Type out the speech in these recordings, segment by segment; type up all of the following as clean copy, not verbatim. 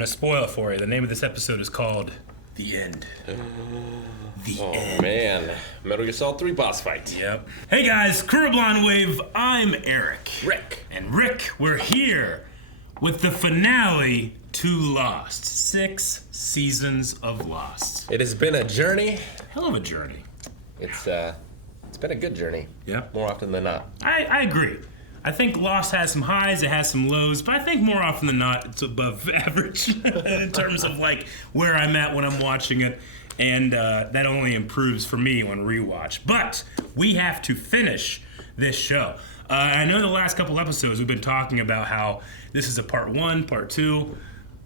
going to spoil it for you. The name of this episode is called The End. The End. Man. Metal Gear Solid 3 boss fight. Yep. Hey guys, Crew of Blonde Wave, I'm Eric. Rick. And Rick, we're here with the finale to Lost. 6 seasons of Lost. It has been a journey. Hell of a journey. It's been a good journey. Yeah. More often than not. I agree. I think Lost has some highs, it has some lows, but I think more often than not it's above average in terms of like where I'm at when I'm watching it, and that only improves for me on rewatch. But we have to finish this show. I know the last couple episodes we've been talking about how this is a part 1, part 2,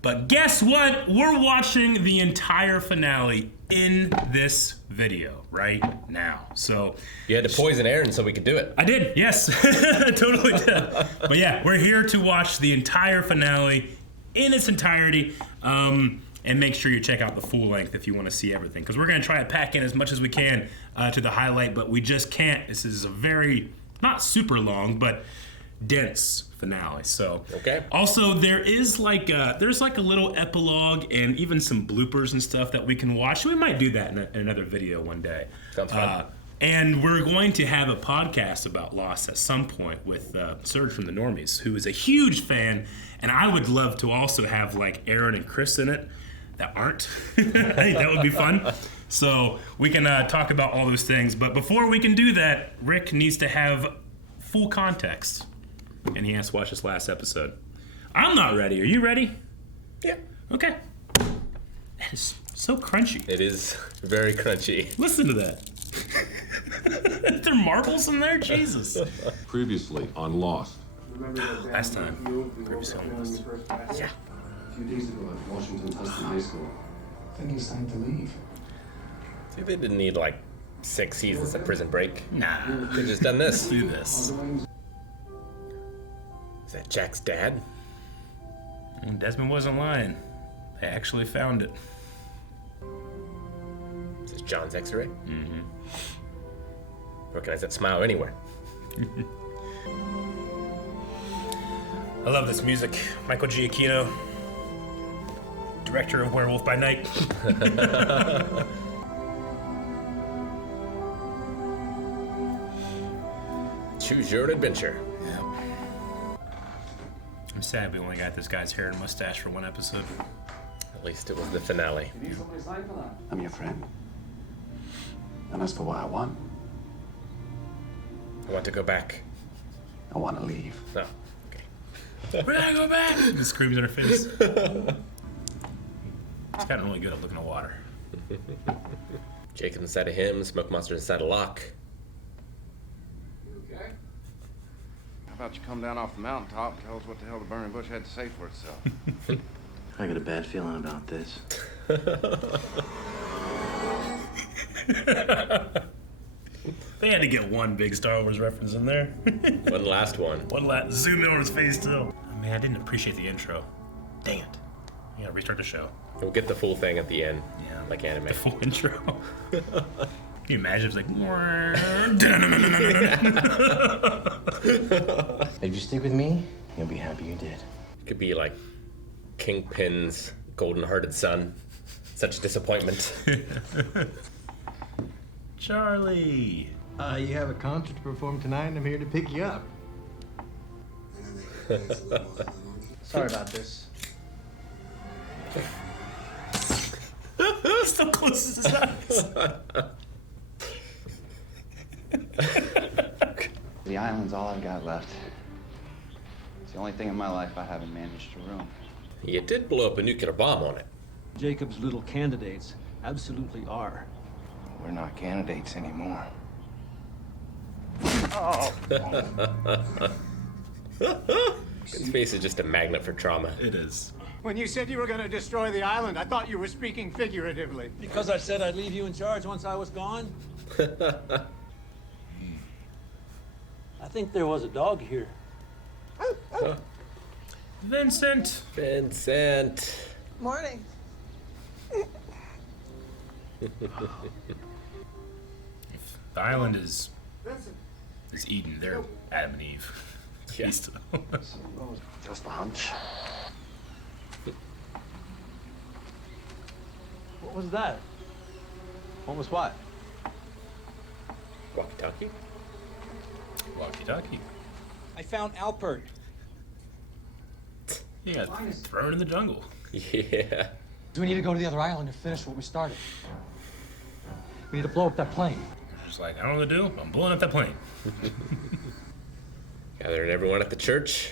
but guess what? We're watching the entire finale in this video right now. So you had to poison Aaron so we could do it. I did, yes. I totally did. But yeah, we're here to watch the entire finale in its entirety. And make sure you check out the full length if you want to see everything. Because we're going to try to pack in as much as we can to the highlight, but we just can't. This is a very, not super long, but dense finale. So okay. Also there is there's like a little epilogue and even some bloopers and stuff that we can watch. We might do that in another video one day. Sounds fun. And we're going to have a podcast about Lost at some point with Serge from the Normies, who is a huge fan, and I would love to also have like Aaron and Chris in it that aren't. I think that would be fun. So we can talk about all those things. But before we can do that, Rick needs to have full context. And he has to watch this last episode. I'm not ready. Are you ready? Yeah. Okay. That is so crunchy. It is very crunchy. Listen to that. Are there marbles in there? Jesus. Previously on Lost. Last time. Previously on Lost. Yeah. A few days ago at Washington Huston High School. I think it's time to leave. See, they didn't need like 6 seasons of Prison Break. Nah. They've just done this. Let's do this. Is that Jack's dad? And Desmond wasn't lying. They actually found it. Is this John's X-ray? Mm-hmm. Recognize that smile anywhere. I love this music. Michael Giacchino, director of Werewolf by Night. Choose your own adventure. I'm sad we only got this guy's hair and mustache for one episode. At least it was the finale. I'm your friend. And as for what I want I want to leave. No. Okay. We're gonna go back! Just screams in her face. It's gotten really good at looking at water. Jacob inside of him, Smoke Monster inside of Locke. Okay. How about you come down off the mountaintop and tell us what the hell the burning bush had to say for itself? I got a bad feeling about this. They had to get one big Star Wars reference in there. One last one. One last zoom in on his face too. Oh, man, I didn't appreciate the intro. Dang it. You gotta restart the show. We'll get the full thing at the end. Yeah. Like anime. The full intro. Can you imagine if it's like... If you stick with me, you'll be happy you did. Could be like Kingpin's golden-hearted son. Such disappointment. Charlie. You have a concert to perform tonight, and I'm here to pick you up. Sorry about this. Still closes his eyes. The island's all I've got left. It's the only thing in my life I haven't managed to ruin. You did blow up a nuclear bomb on it. Jacob's little candidates absolutely are. We're not candidates anymore. His face is just a magnet for trauma. It is. When you said you were going to destroy the island, I thought you were speaking figuratively. Because I said I'd leave you in charge once I was gone? I think there was a dog here. Vincent. Vincent. Morning. The island is Eden. They're Adam and Eve. Yeah. Just a hunch. What was that? What was what? Walkie-talkie? Walkie-talkie. I found Alpert. Yeah, thrown in the jungle. Yeah. We need to go to the other island and finish what we started. We need to blow up that plane. Just like, I don't know what to do. I'm blowing up that plane. Gathering everyone at the church.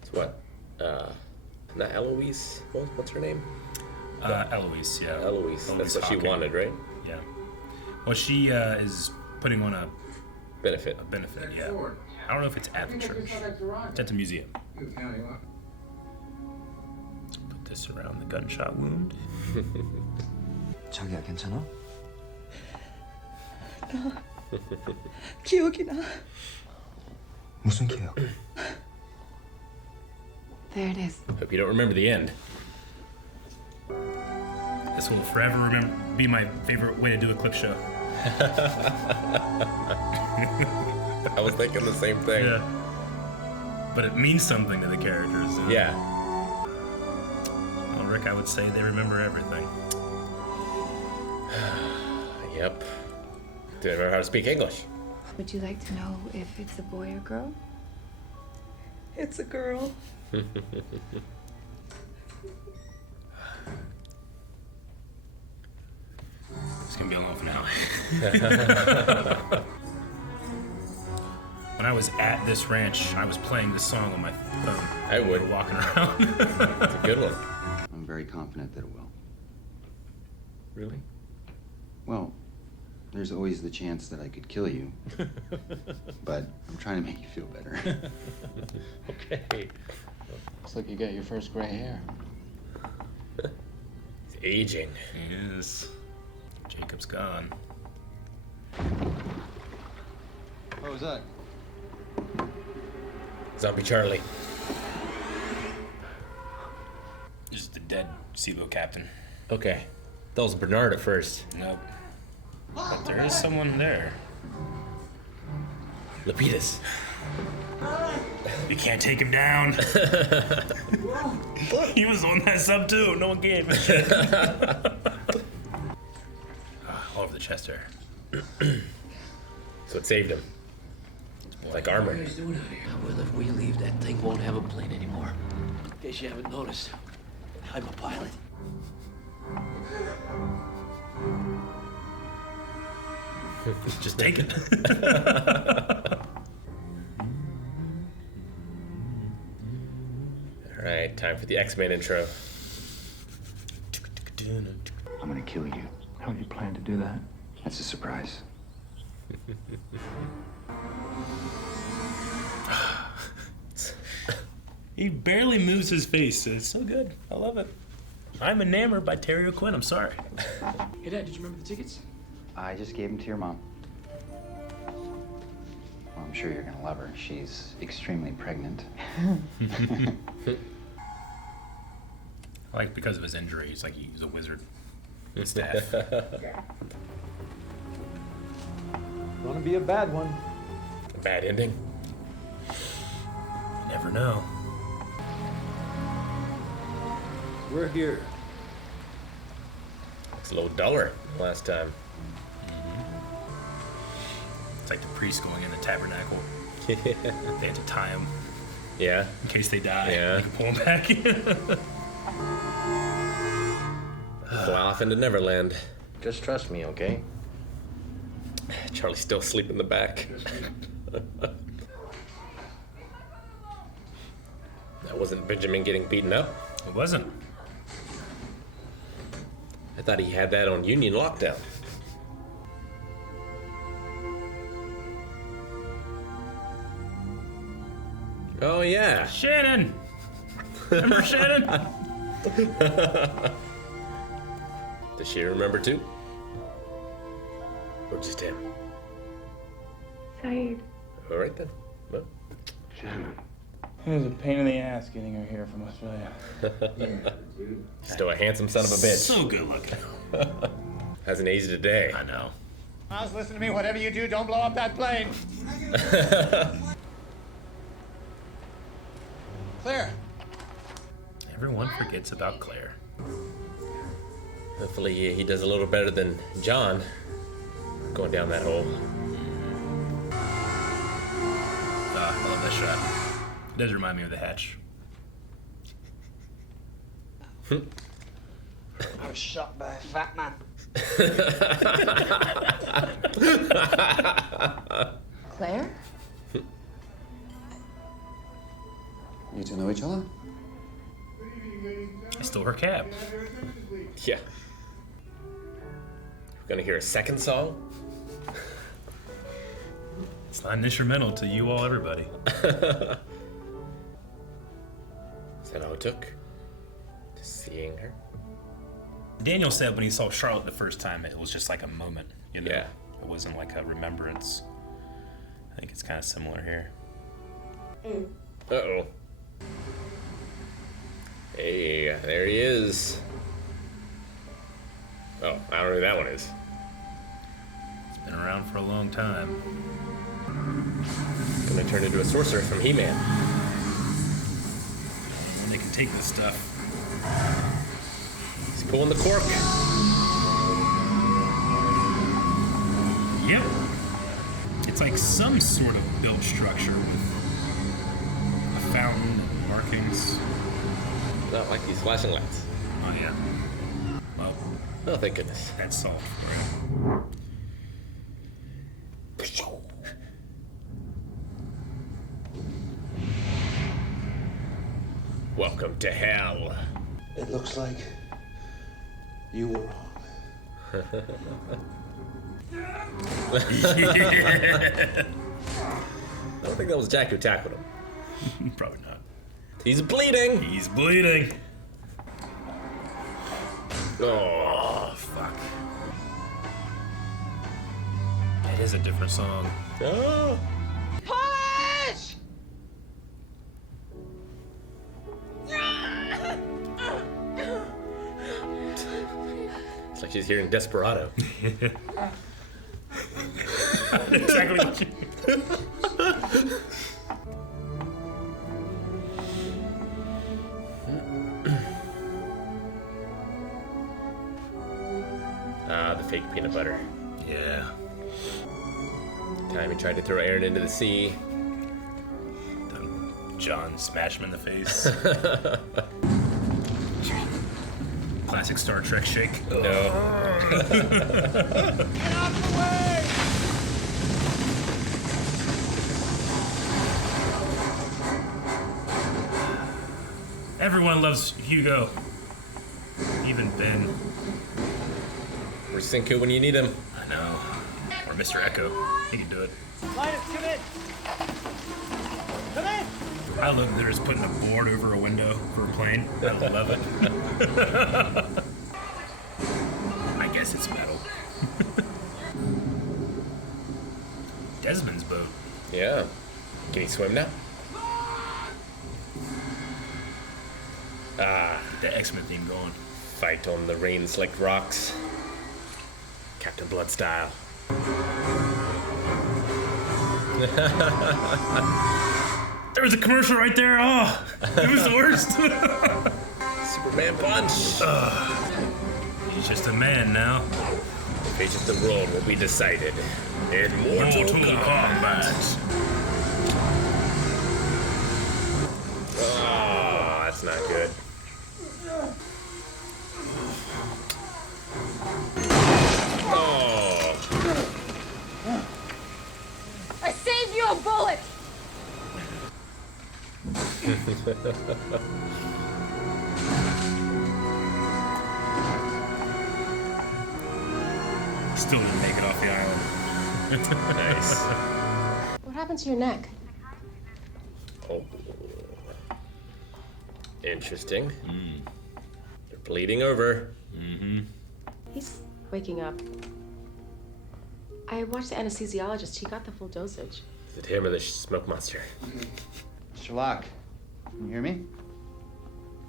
It's what? Not Eloise? What's her name? Eloise, yeah. Eloise. That's what she Hawking. wanted, right? Yeah. Well, she is putting on a Benefit. benefit, yeah. I don't know if it's at the church. It's at the museum. Put this around the gunshot wound. 자기야 괜찮아? 기억이 나. 무슨 기억? There it is. Hope you don't remember the end. This will forever be my favorite way to do a clip show. I was thinking the same thing. Yeah. But it means something to the characters. Yeah. Well, Rick, I would say they remember everything. Yep. Do they know how to speak English? Would you like to know if it's a boy or girl? It's a girl. It's gonna be a long finale. When I was at this ranch, I was playing this song on my phone. I would. We were walking around. It's a good one. I'm very confident that it will. Really? Well, there's always the chance that I could kill you. But I'm trying to make you feel better. Okay. Looks like you got your first gray hair. It's aging. Yes. Jacob's gone. What was that? Zombie Charlie. Just the dead SIBO captain. Okay. That was Bernard at first. Nope. But there is someone there. Lapidus. You can't take him down. He was on that sub too. No one gave a shit. All over the chest there. So it saved him. Like armor. Well, if we leave, that thing won't have a plane anymore. In case you haven't noticed, I'm a pilot. Just take it. All right, time for the X-Men intro. I'm gonna kill you. How do you plan to do that? That's a surprise. He barely moves his face. It's so good. I love it. I'm enamored by Terry O'Quinn. I'm sorry. Hey, Dad, did you remember the tickets? I just gave them to your mom. Well, I'm sure you're gonna love her. She's extremely pregnant. Like, because of his injury, he's like he's a wizard. Staff. Gonna be a bad one. A bad ending. You never know. We're here. It's a little duller than last time. It's like the priest going in the tabernacle. Yeah. They had to tie him Yeah. in case they die. Yeah. You can pull him back in. Fly off into Neverland. Just trust me, okay? Charlie's still asleep in the back. That wasn't Benjamin getting beaten up. It wasn't. I thought he had that on Union lockdown. Oh, yeah. Shannon! Remember Shannon? Does she remember too? Or just him? Sayid. All right then. Well, Shannon. It was a pain in the ass getting her here from Australia. still a handsome son of a bitch. So good looking. Hasn't aged a day. I know. Miles, listen to me. Whatever you do, don't blow up that plane. Claire. Everyone forgets about Claire. Hopefully he does a little better than John going down that hole. I love that shot. It does remind me of the hatch. I was shot by a fat man. Claire? You two know each other? I stole her cab. Yeah. We're gonna hear a second song? It's not an instrumental to you all, everybody. Is that all it took? To seeing her? Daniel said when he saw Charlotte the first time, it was just like a moment, you know? Yeah. It wasn't like a remembrance. I think it's kind of similar here. Uh-oh. Hey, there he is. Oh, I don't know who that one is. It's been around for a long time. Gonna turn into a sorcerer from He-Man. When they can take this stuff. He's pulling the cork. Yep. It's like some sort of built structure with a fountain and markings. Not like these flashing lights. Oh, yeah. Well, Oh, thank goodness. that's solved. Welcome to hell. It looks like you were wrong. I don't think that was Jack who tackled him. Probably not. He's bleeding. He's bleeding. Oh, Fuck. It is a different song. oh. Push! It's like she's hearing Desperado. Exactly what you... Ah, the fake peanut butter. Yeah. Time he tried to throw Aaron into the sea. John smashed him in the face. Classic Star Trek shake. No. Get out of the way! Everyone loves Hugo. Even Ben. Where's Cinco when you need him? I know. Or Mr. Echo. He can do it. Linus, come in! Come in! I love that they're just putting a board over a window for a plane. I love it. I guess it's metal. Desmond's boat. Yeah. Can he swim now? Ah, The X-Men theme going. fight on the rain-slicked rocks. Captain Blood style. There was a commercial right there. Oh, it was the worst. Superman punch. He's just a man now. The fate of the world will be decided in Mortal Kombat. Oh, that's not good. Oh, I saved you a bullet! Still didn't make it off the island. nice. What happened to your neck? Oh, interesting. You're bleeding over. He's waking up. I watched the anesthesiologist. He got the full dosage. Is it him or the smoke monster? Mr. Locke, can you hear me?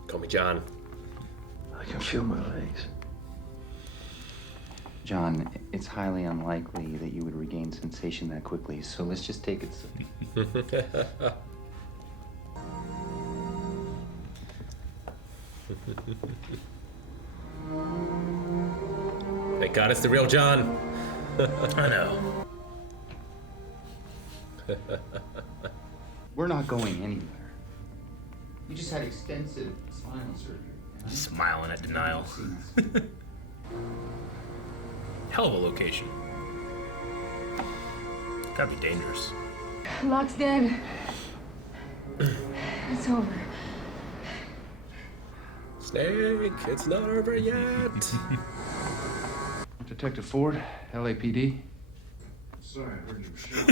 Call me John. I can feel my legs. John, it's highly unlikely that you would regain sensation that quickly, so let's just take it. Thank God it's the real John. I know. We're not going anywhere. You just had extensive spinal surgery. Smiling at denial. Hell of a location. Gotta be dangerous. Locke's dead. It's over. Snake, it's not over yet. Detective Ford, LAPD. Sorry, I heard you were shot.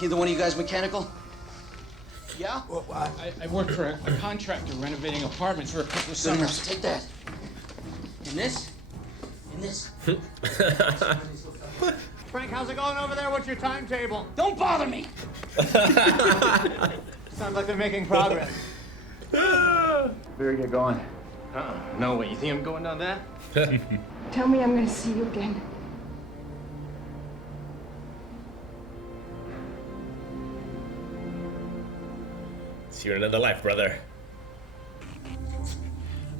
Either one of you guys mechanical? Yeah? Well, I work for a contractor renovating apartments for a couple of Good enough. summers. Take that. And this? And this? Frank, how's it going over there? What's your timetable? Don't bother me! Sounds like they're making progress. Where are you going? No way. You think I'm going down that? Tell me I'm gonna see you again. See you in another life, brother.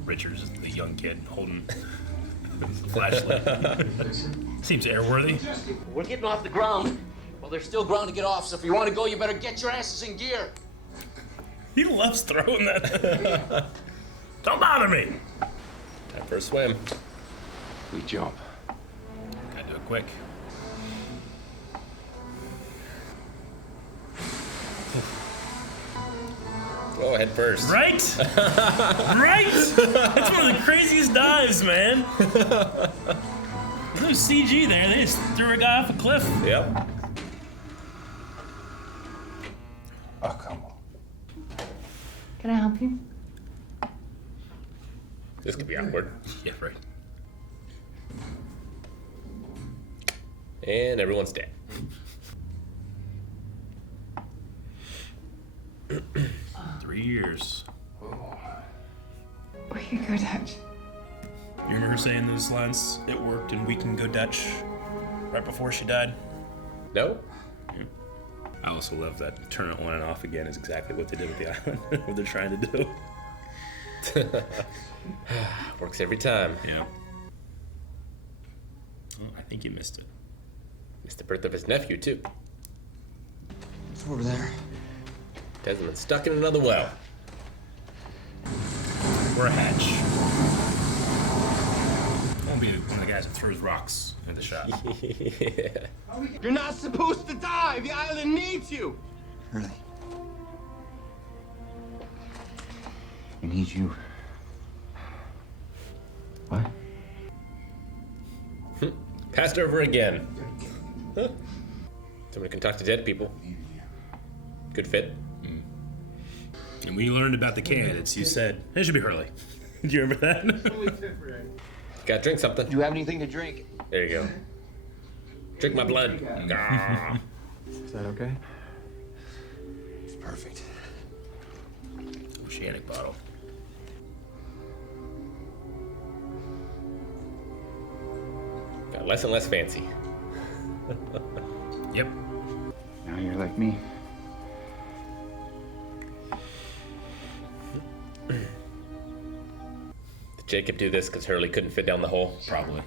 Richard's the young kid holding the flashlight. Seems airworthy. We're getting off the ground. Well, there's still ground to get off, so if you want to go, you better get your asses in gear. He loves throwing that. Don't bother me. Time for a swim. We jump. Gotta do it quick. Go head first. Right? Right? That's one of the craziest dives, man. There's no CG there. They just threw a guy off a cliff. Yep. Oh, come on. Can I help you? This could be awkward. Yeah, right. And everyone's dead. 3 years. We can go Dutch. You remember her saying those lines? It worked and we can go Dutch. Right before she died. No? I also love that turn it on and off again is exactly what they did with the island. What they're trying to do. Works every time. Yeah. Oh, I think you missed it. Missed the birth of his nephew, too. It's over there. Desmond's stuck in another well. Or a hatch. Won't be one of the guys that throws rocks at the shot. Yeah. You're not supposed to die. The island needs you. Really? It needs you. What? Passed over again. Huh. Someone can talk to dead people. Good fit. And we learned about the candidates. You said, it should be Hurley. Do you remember that? Gotta drink something. Do you have anything to drink? There you go. Drink my blood. Ah. Is that okay? It's perfect. Oceanic bottle. Got less and less fancy. Yep. Now you're like me. Did Jacob do this because Hurley couldn't fit down the hole? Probably.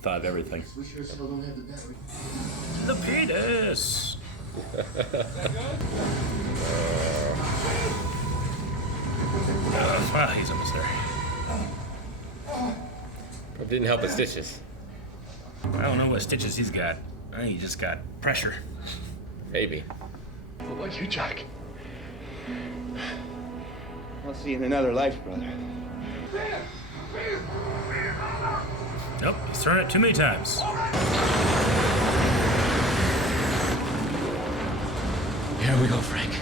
Thought of everything. The penis! He's almost there. Probably didn't help with stitches. I don't know what stitches he's got. I think he just got pressure. Maybe. Like you, Jack. I'll see you in another life, brother. Nope, he's thrown it too many times. Here we go, Frank.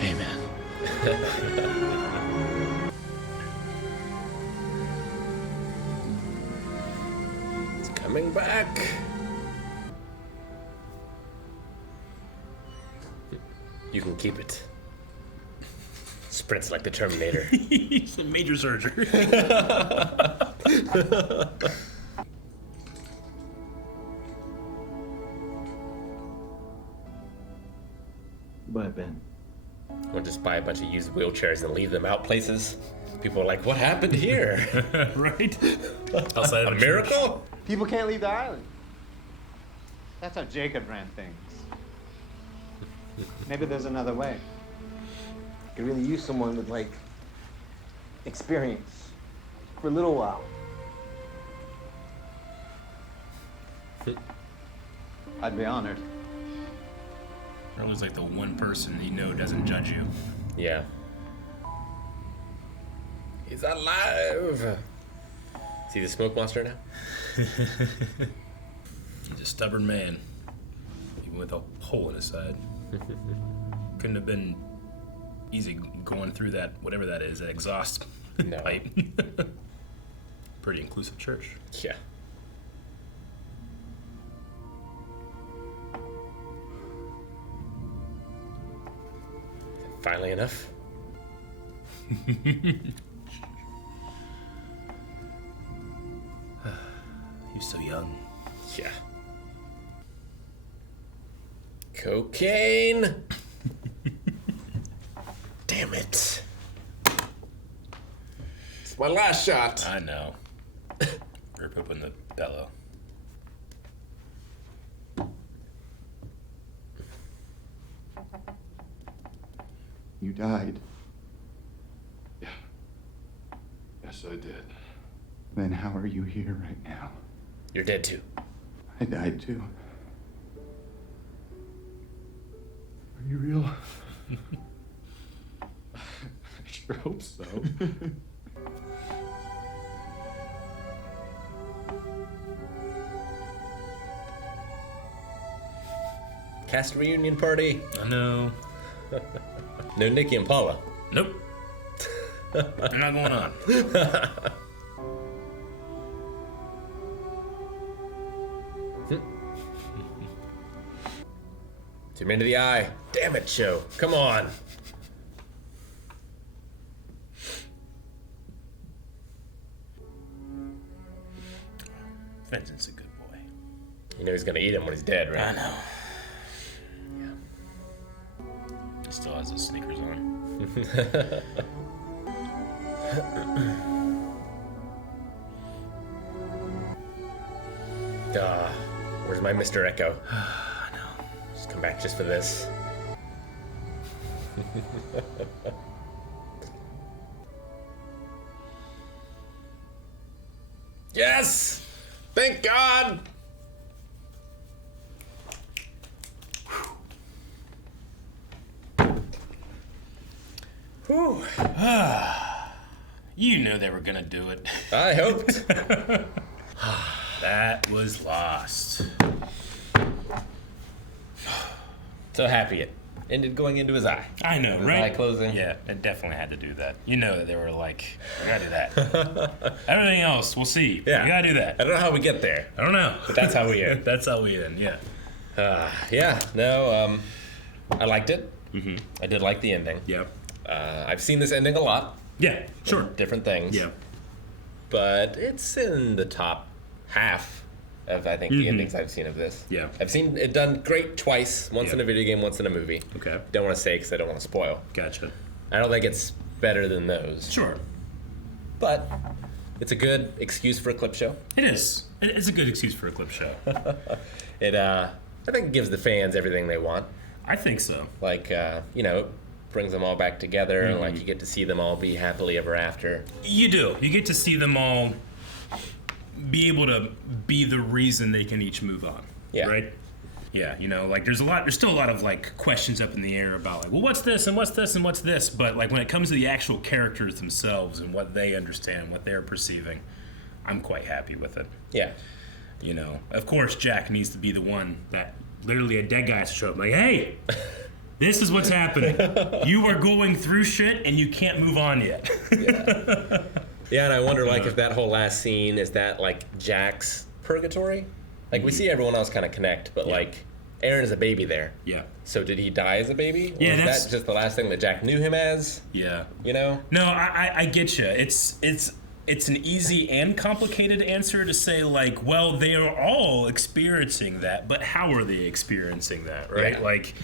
Hey, man. It's coming back. You can keep it. Sprints like the Terminator. He's a major surgery. Goodbye, Ben. Or just buy a bunch of used wheelchairs and leave them out places. People are like, what happened here? Right? Outside of a miracle? People can't leave the island. That's how Jacob ran things. Maybe there's another way. I could really use someone with, like, experience for a little while. I'd be honored. Charlie's like the one person you know doesn't judge you. Yeah. He's alive! See the smoke monster now? He's a stubborn man, even with a hole in his side. Couldn't have been easy going through that, whatever that is, that exhaust pipe. Pretty inclusive church. Yeah. Finally enough. You're so young. Yeah. Cocaine! Damn it. It's my last shot. I know. Rip open the bellow. You died. Yeah. Yes, I did. Then how are you here right now? You're dead too. I died too. Are you real? I sure hope so. Cast reunion party. I know. No Nikki and Paula. Nope. They're not going on. Zoom into the eye. Damn it, show. Come on. Vincent's a good boy. You know he's gonna eat him when he's dead, right? I know. He still has his sneakers on. Where's my Mr. Echo? I know. Just come back just for this. Yes! Thank God! Whew. You knew they were gonna do it. I hoped. That was Lost. So happy it ended going into his eye. I know, His right? eye closing. Yeah, it definitely had to do that. You know that they were like, we gotta do that. Everything else, we'll see. Yeah. We gotta do that. I don't know how we get there. I don't know. But that's how we end. That's how we end, yeah. I liked it. Mm-hmm. I did like the ending. Yep. I've seen this ending a lot. Yeah, sure. Different things. Yeah. But it's in the top half of, I think, the endings I've seen of this. Yeah. I've seen it done great twice. Once in a video game, once in a movie. Okay. Don't want to say because I don't want to spoil. Gotcha. I don't think it's better than those. Sure. But it's a good excuse for a clip show. It is. It's a good excuse for a clip show. I think it gives the fans everything they want. I think so. Like, it brings them all back together, and like you get to see them all be happily ever after. You do. You get to see them all be able to be the reason they can each move on. Yeah. Right? Yeah, like there's still a lot of like questions up in the air about like, well, what's this and what's this and what's this? But like when it comes to the actual characters themselves and what they understand, what they're perceiving, I'm quite happy with it. Yeah. Of course Jack needs to be the one that literally a dead guy has to show up like, hey, this is what's happening. You are going through shit and you can't move on yet. Yeah, and I wonder, like, if that whole last scene is that, like, Jack's purgatory? Like, we see everyone else kind of connect, but, like, Aaron is a baby there. Yeah. So did he die as a baby? Or Yeah, is that just the last thing that Jack knew him as? Yeah. No, I get you. It's an easy and complicated answer to say, like, well, they are all experiencing that, but how are they experiencing that, right? Yeah. Like,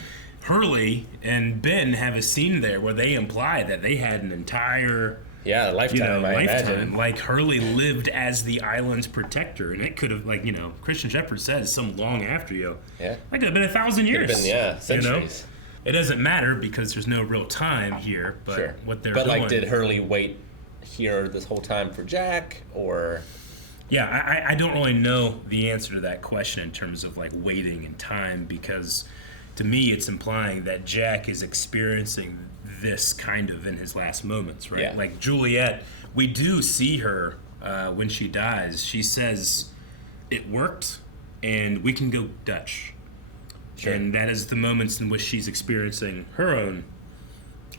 Hurley and Ben have a scene there where they imply that they had an entire lifetime. I imagine. Like Hurley lived as the island's protector, and it could have, like, Christian Shepherd says, some long after you. Yeah. That could have been 1,000 years. Could have been, centuries. It doesn't matter because there's no real time here. But what they're doing. Like, did Hurley wait here this whole time for Jack, or? Yeah, I don't really know the answer to that question in terms of like waiting and time, because to me it's implying that Jack is experiencing this kind of in his last moments, right? Yeah. Like Juliet, we do see her when she dies. She says, "It worked, and we can go Dutch." Sure. And that is the moments in which she's experiencing her own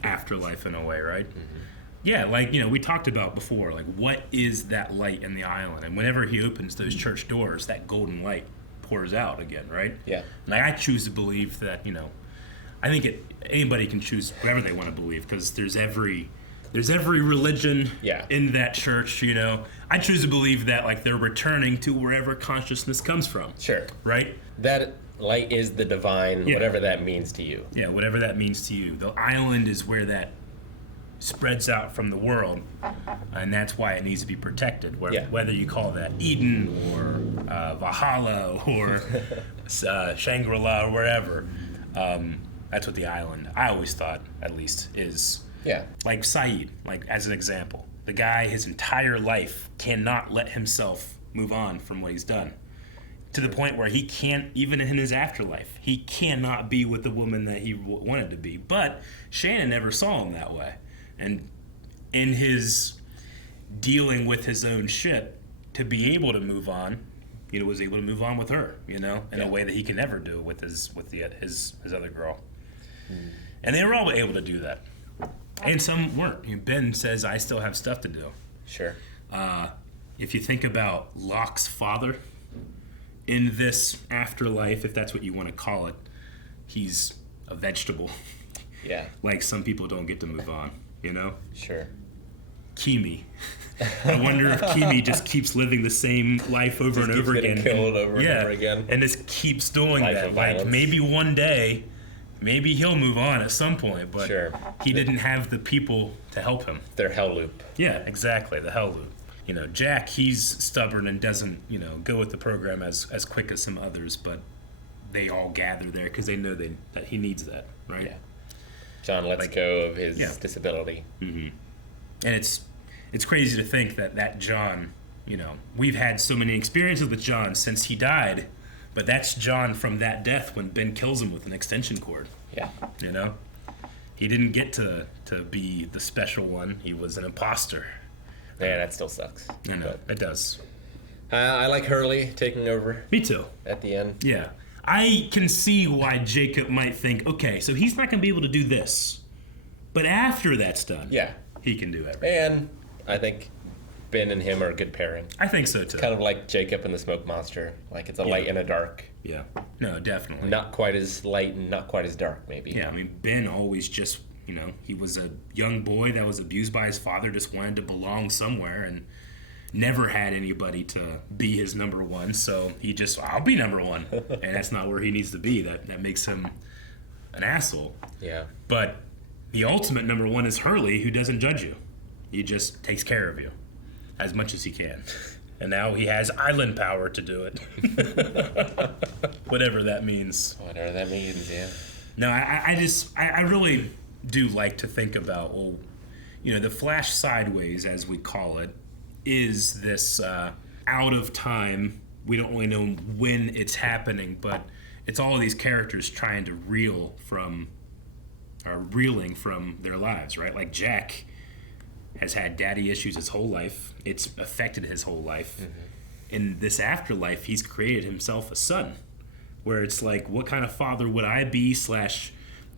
afterlife in a way, right? Mm-hmm. Yeah, like, we talked about before, like, what is that light in the island? And whenever he opens those church doors, that golden light pours out again, right? Yeah. Like, I choose to believe that, I think anybody can choose whatever they want to believe, because there's every religion in that church, I choose to believe that, like, they're returning to wherever consciousness comes from. Sure. Right? That light is the divine, whatever that means to you. Yeah, whatever that means to you. The island is where that spreads out from the world, and that's why it needs to be protected. Whether you call that Eden or Valhalla or Shangri-La or wherever, that's what the island, I always thought, at least, is. Yeah. Like Sayid, like as an example, the guy, his entire life cannot let himself move on from what he's done, to the point where he can't, even in his afterlife, he cannot be with the woman that he wanted to be. But Shannon never saw him that way. And in his dealing with his own shit, to be able to move on, was able to move on with her, in a way that he can never do with his other girl. Mm. And they were all able to do that. And some weren't. Ben says, I still have stuff to do. Sure. If you think about Locke's father, in this afterlife, if that's what you want to call it, he's a vegetable. Yeah. Like, some people don't get to move on. Sure. Kimi. I wonder if Kimi just keeps living the same life over and over again. Killed over and over again. And just keeps doing Life that. of Like, violence. maybe one day, maybe he'll move on at some point, but Sure. he didn't have the people to help him. Their hell loop. Yeah, exactly, the hell loop. Jack, he's stubborn and doesn't, go with the program as quick as some others, but they all gather there because they know that he needs that, right? Yeah. John lets go of his disability. Mm-hmm. And it's crazy to think that John, we've had so many experiences with John since he died, but that's John from that death when Ben kills him with an extension cord. Yeah. He didn't get to be the special one. He was an imposter. Yeah, that still sucks. I know, it does. I like Hurley taking over. Me too. At the end. Yeah. I can see why Jacob might think, okay, so he's not going to be able to do this. But after that's done, he can do everything. And I think Ben and him are a good pairing. I think so, too. It's kind of like Jacob and the Smoke Monster. Like, it's a light and a dark. Yeah. No, definitely. Not quite as light and not quite as dark, maybe. Yeah, I mean, Ben always just, he was a young boy that was abused by his father, just wanted to belong somewhere, and never had anybody to be his number one, so he just, I'll be number one. And that's not where he needs to be. That makes him an asshole. Yeah. But the ultimate number one is Hurley, who doesn't judge you. He just takes care of you as much as he can. And now he has island power to do it. Whatever that means. Whatever that means, yeah. No, I really do like to think about, the flash sideways, as we call it, is this out of time. We don't really know when it's happening, but it's all of these characters trying to reeling from their lives, right? Like Jack has had daddy issues his whole life. It's affected his whole life. Mm-hmm. In this afterlife, he's created himself a son, where it's like, what kind of father would I be?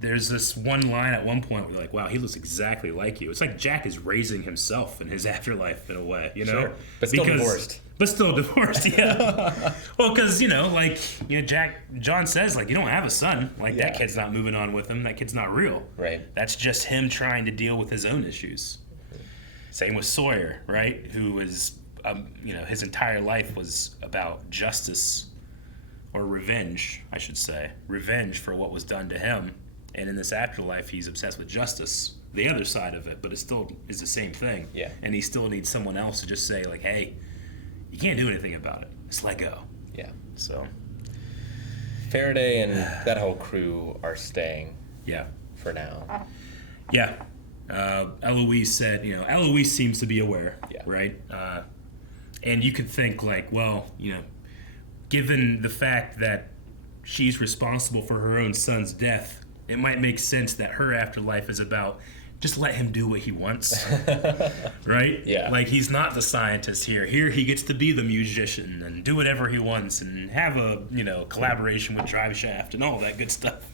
There's this one line at one point where you're like, wow, he looks exactly like you. It's like Jack is raising himself in his afterlife in a way, Sure. But still divorced. But still divorced, yeah. Well, because, John says, like, you don't have a son. Like, that kid's not moving on with him. That kid's not real. Right. That's just him trying to deal with his own issues. Same with Sawyer, right? Who was, his entire life was about justice, or revenge, I should say. Revenge for what was done to him. And in this afterlife, he's obsessed with justice, the other side of it, but it still is the same thing. Yeah. And he still needs someone else to just say, like, hey, you can't do anything about it. Just let go. Yeah. So. Faraday and that whole crew are staying. Yeah. For now. Yeah. Eloise said, Eloise seems to be aware, yeah. right? And you could think, like, well, given the fact that she's responsible for her own son's death, it might make sense that her afterlife is about just let him do what he wants, right? Yeah. Like, he's not the scientist here. Here he gets to be the musician and do whatever he wants and have a, collaboration with Drive Shaft and all that good stuff.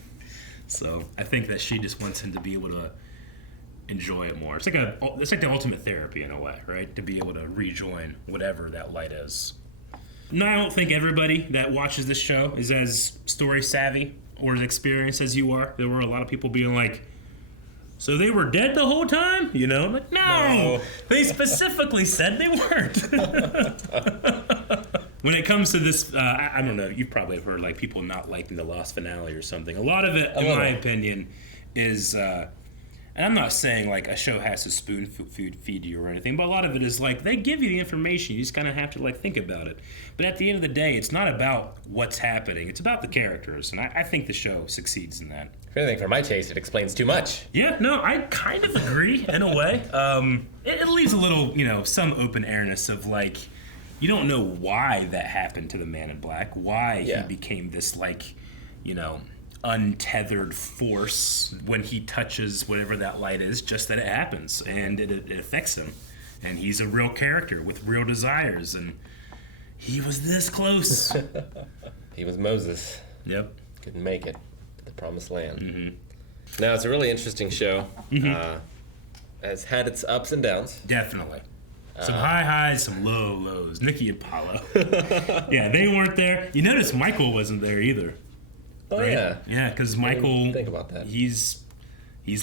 So I think that she just wants him to be able to enjoy it more. It's like the ultimate therapy in a way, right? To be able to rejoin whatever that light is. No, I don't think everybody that watches this show is as story savvy or as experienced as you are. There were a lot of people being like, so they were dead the whole time? I'm like, no. They specifically said they weren't. When it comes to this, I don't know, you probably have heard like people not liking the Lost finale or something. A lot of it, in my opinion, is, and I'm not saying like a show has to spoon feed you or anything, but a lot of it is like they give you the information. You just kind of have to like think about it. But at the end of the day, it's not about what's happening. It's about the characters, and I think the show succeeds in that. If anything, for my taste, it explains too much. Yeah, no, I kind of agree in a way. It leaves a little, some open airness of like, you don't know why that happened to the Man in Black, why he became this like, untethered force when he touches whatever that light is, just that it happens and it affects him. And he's a real character with real desires, and he was this close. He was Moses. Yep. Couldn't make it to the promised land. Mm-hmm. Now, it's a really interesting show. Mm-hmm. Has had its ups and downs. Definitely. Some high highs, some low lows. Nikki and Apollo. Yeah, they weren't there. You notice Michael wasn't there either. Oh, right? Yeah. Yeah, because Michael, think about that. He's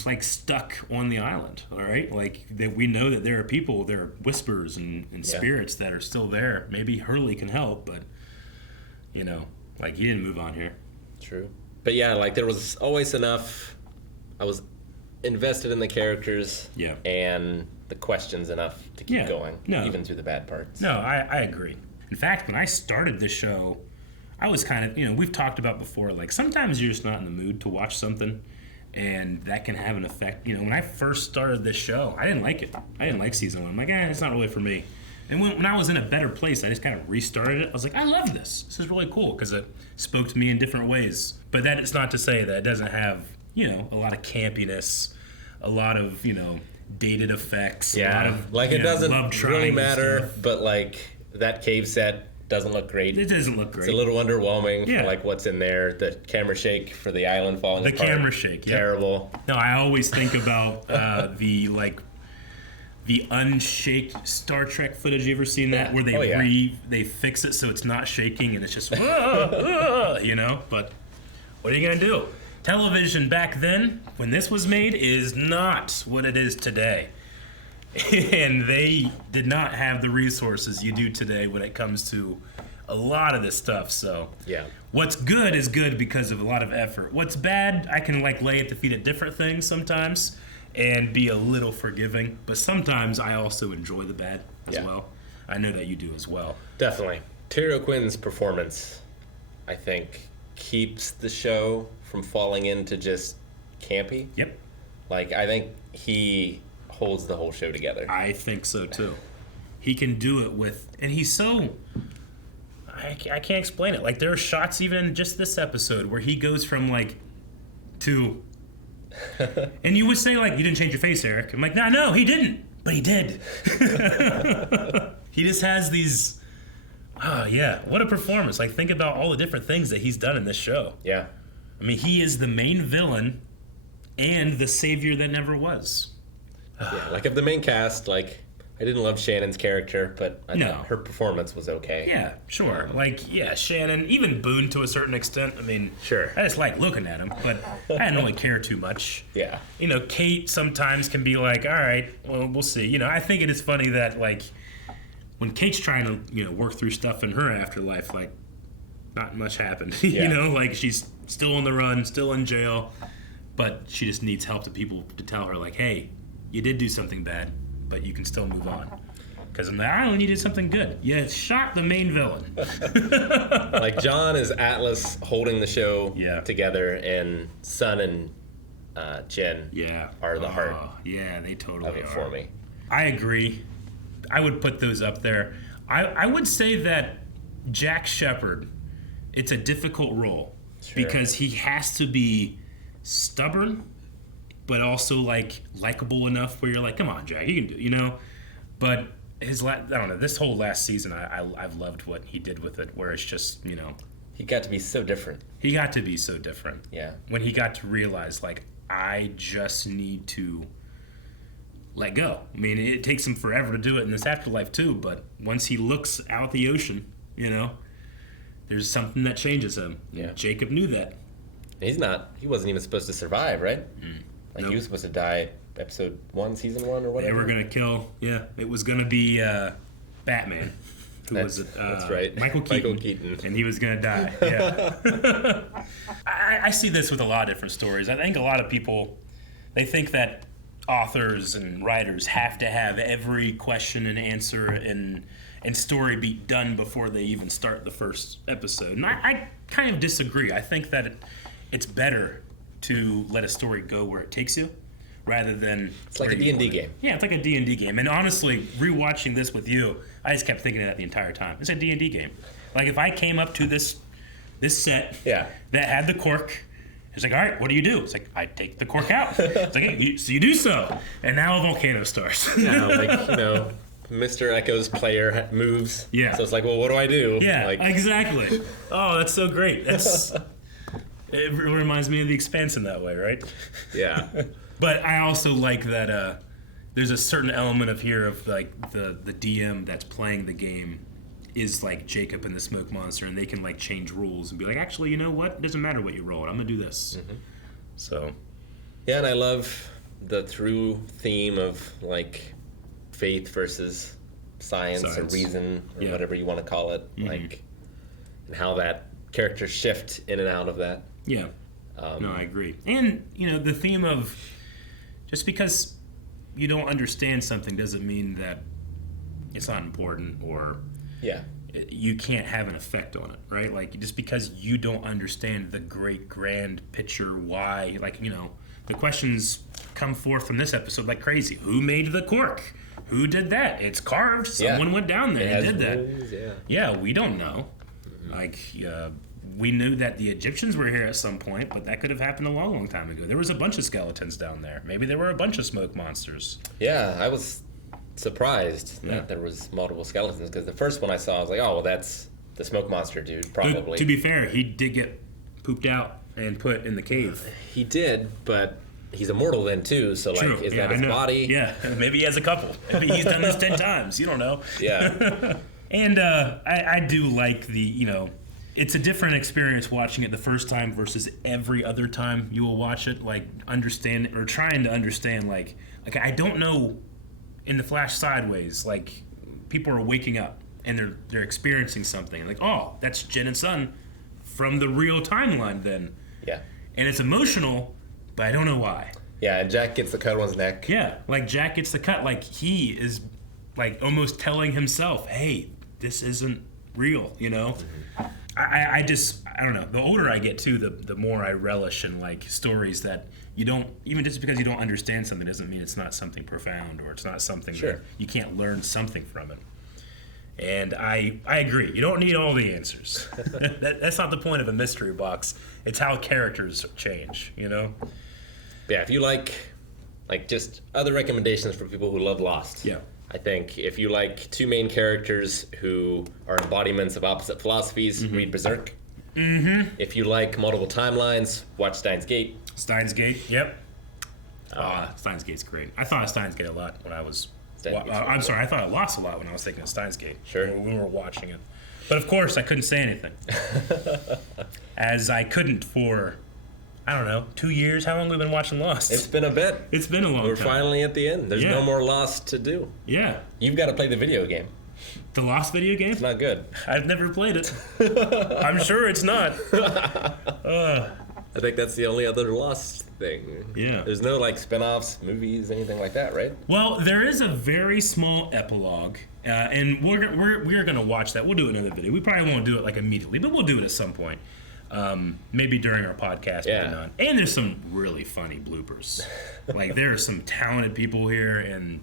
like stuck on the island, all right? Like, we know that there are people, there are whispers and spirits that are still there. Maybe Hurley can help, but, like, he didn't move on here. True. But yeah, like, there was always enough. I was invested in the characters. Yeah. And the questions enough to keep going, even through the bad parts. No, I agree. In fact, when I started this show, I was kind of, we've talked about before, like, sometimes you're just not in the mood to watch something, and that can have an effect. When I first started this show, I didn't like it. I didn't like season 1. I'm like, it's not really for me. And when I was in a better place, I just kind of restarted it. I was like, I love this. This is really cool, because it spoke to me in different ways. But that is not to say that it doesn't have, a lot of campiness, a lot of, dated effects. Yeah, a lot of, like, it doesn't really matter, stuff. But, like, that cave set doesn't look great. It doesn't look great. It's a little underwhelming for, like, what's in there. The camera shake for the island falling apart. The camera shake, Terrible. No, I always think about the unshaked Star Trek footage. You ever seen that? Where they fix it so it's not shaking and it's just, But what are you going to do? Television back then, when this was made, is not what it is today. And they did not have the resources you do today when it comes to a lot of this stuff. So what's good is good because of a lot of effort. What's bad, I can like lay at the feet of different things sometimes and be a little forgiving. But sometimes I also enjoy the bad as well. I know that you do as well. Definitely. Terry O'Quinn's performance, I think, keeps the show from falling into just campy. Yep. Like, I think he holds the whole show together. I think so too. He can do it and he's so, I can't explain it. Like, there are shots even in just this episode where he goes from like to, and you would say like, you didn't change your face, Eric. I'm like, no, he didn't, but he did. He just has these, what a performance. Like, think about all the different things that he's done in this show. Yeah. I mean, he is the main villain and the savior that never was. Like, of the main cast, like, I didn't love Shannon's character, but I thought her performance was okay. Yeah, sure. Shannon, even Boone to a certain extent. I mean, sure. I just like looking at him, but I didn't really care too much. Yeah. Kate sometimes can be like, all right, well, we'll see. I think it is funny that, like, when Kate's trying to, work through stuff in her afterlife, like, not much happened. Like, she's still on the run, still in jail. but she just needs help to people to tell her, like, hey, you did do something bad, but you can still move on. Because in the island, you did something good. You shot the main villain. Like, John is Atlas holding the show together, and Sun and Jen are the heart. Yeah, they totally of it are. For me. I agree. I would put those up there. I would say that Jack Shepherd, it's a difficult role because he has to be stubborn, but also like likable enough where you're like, come on, Jack, you can do it, you know? But I don't know, this whole last season, I've loved what he did with it, where it's just, you know. He got to be so different. He got to be so different. Yeah. When he got to realize, like, I just need to let go. I mean, it takes him forever to do it in this afterlife too, but once he looks out the ocean, you know, there's something that changes him. Yeah. Jacob knew that. He wasn't even supposed to survive, right? Like, he was supposed to die episode 1, season 1 or whatever. They were going to kill, it was going to be Batman. That's right. Michael Keaton. And he was going to die, yeah. I see this with a lot of different stories. I think a lot of people, they think that authors and writers have to have every question and answer and story beat done before they even start the first episode. And I kind of disagree. I think that it's better to let a story go where it takes you rather than... It's like a D&D game. Yeah, it's like a D&D game. And honestly, rewatching this with you, I just kept thinking of that the entire time. It's a D&D game. Like, if I came up to this set that had the cork, it's like, all right, what do you do? It's like, I take the cork out. It's like, hey, so you do so. And now a volcano starts. Yeah, like, you know, Mr. Echo's player moves. Yeah. So it's like, well, what do I do? Yeah, like, exactly. Oh, that's so great. It reminds me of The Expanse in that way, right? Yeah. But I also like that there's a certain element of here of like the DM that's playing the game is like Jacob and the Smoke Monster, and they can like change rules and be like, actually, you know what? It doesn't matter what you roll. I'm gonna do this. Mm-hmm. So. Yeah, and I love the through theme of like faith versus science. Or reason or whatever you want to call it, like, and how that characters shift in and out of that. Yeah. No, I agree. And, you know, the theme of just because you don't understand something doesn't mean that it's not important or you can't have an effect on it, right? Like, just because you don't understand the great grand picture, why, like, you know, the questions come forth from this episode like crazy. Who made the cork? Who did that? It's carved. Someone went down there and did that. Yeah, we don't know. Like, we knew that the Egyptians were here at some point, but that could have happened a long, long time ago. There was a bunch of skeletons down there. Maybe there were a bunch of smoke monsters. Yeah, I was surprised that there was multiple skeletons, because the first one I saw, I was like, oh, well, that's the smoke monster dude, probably. To be fair, he did get pooped out and put in the cave. He did, but he's immortal then, too, so, True. like, is that his body? Yeah, maybe he has a couple. Maybe he's done this 10 times. You don't know. Yeah. And I do like the, you know, it's a different experience watching it the first time versus every other time you will watch it, like understand or trying to understand, like I don't know, in the Flash Sideways, like people are waking up and they're experiencing something, like, oh, that's Jen and Sun from the real timeline then. Yeah. And it's emotional, but I don't know why. Yeah, and Jack gets the cut on his neck. Yeah, like Jack gets the cut, like he is like almost telling himself, hey, this isn't real, you know? I don't know. The older I get too, the more I relish in like stories that you don't, even just because you don't understand something doesn't mean it's not something profound or it's not something that you can't learn something from it. And I agree. You don't need all the answers. That's not the point of a mystery box. It's how characters change, you know? Yeah, if you like just other recommendations for people who love Lost. Yeah. I think if you like two main characters who are embodiments of opposite philosophies, read Berserk. Mm-hmm. If you like multiple timelines, watch Steins Gate. Steins Gate, yep. Steins Gate's great. I thought of Steins Gate a lot when I was... I thought I lost a lot when I was thinking of Steins Gate. Sure. When we were watching it. But of course, I couldn't say anything. As I couldn't for... I don't know, 2 years? How long have we been watching Lost? It's been a bit. It's been a long time. We're finally at the end. There's no more Lost to do. Yeah. You've got to play the video game. The Lost video game? It's not good. I've never played it. I'm sure it's not. I think that's the only other Lost thing. Yeah. There's no like spin-offs, movies, anything like that, right? Well, there is a very small epilogue, and we're gonna watch that. We'll do another video. We probably won't do it like immediately, but we'll do it at some point. Maybe during our podcast, maybe not. And there's some really funny bloopers. Like there are some talented people here, and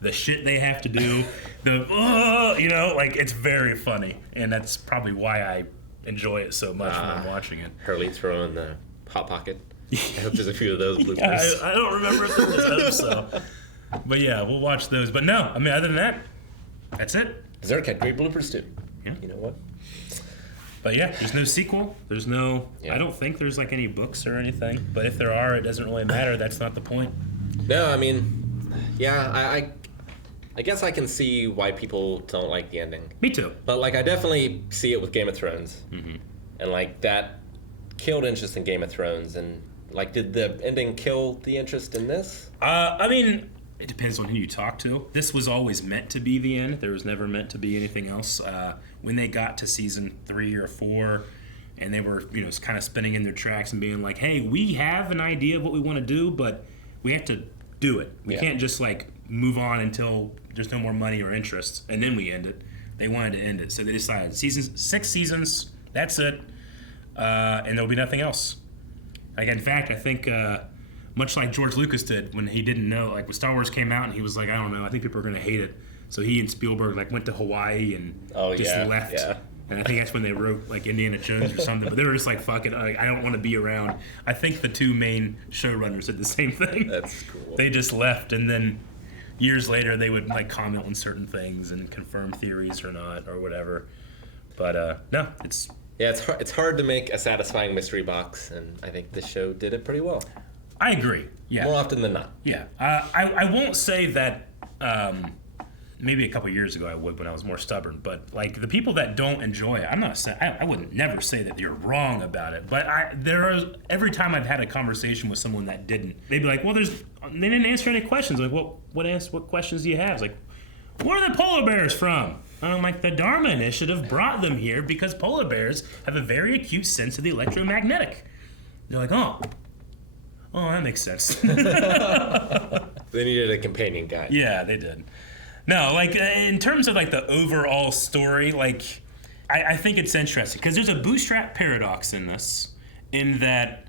the shit they have to do, like it's very funny, and that's probably why I enjoy it so much when I'm watching it. Hurley throwing the hot pocket. I hope there's a few of those bloopers. I don't remember if there was. I hope so. But yeah, we'll watch those. But no, I mean, other than that, that's it. Berserk had great bloopers too. Yeah. You know what? But yeah, there's no sequel. There's no. Yeah. I don't think there's like any books or anything. But if there are, it doesn't really matter. That's not the point. No, I mean, yeah, I guess I can see why people don't like the ending. Me too. But like, I definitely see it with Game of Thrones, and like that killed interest in Game of Thrones. And like, did the ending kill the interest in this? I mean, it depends on who you talk to. This was always meant to be the end. There was never meant to be anything else. When they got to season 3 or 4, and they were, kind of spinning in their tracks and being like, "Hey, we have an idea of what we want to do, but we have to do it. We can't just like move on until there's no more money or interest, and then we end it." They wanted to end it, so they decided 6 seasons. That's it, and there'll be nothing else. Like, in fact, I think much like George Lucas did when he didn't know, like when Star Wars came out, and he was like, "I don't know, I think people are going to hate it." So he and Spielberg like went to Hawaii and left. Yeah. And I think that's when they wrote like Indiana Jones or something. But they were just like, "Fuck it, I don't want to be around." I think the 2 main showrunners did the same thing. That's cool. They just left, and then years later they would like comment on certain things and confirm theories or not or whatever. But no, it's it's hard to make a satisfying mystery box, and I think this show did it pretty well. I agree. Yeah. More often than not. Yeah. I won't say that. Maybe a couple years ago I would when I was more stubborn, but like the people that don't enjoy it, I'm not saying I would never say that you're wrong about it. But every time I've had a conversation with someone that didn't, they'd be like, "Well, they didn't answer any questions." Like, what questions do you have? It's like, where are the polar bears from? And I'm like, the Dharma Initiative brought them here because polar bears have a very acute sense of the electromagnetic. They're like, oh, that makes sense. They needed a companion guide. Yeah, they did. No, like in terms of like the overall story, like I think it's interesting because there's a bootstrap paradox in this, in that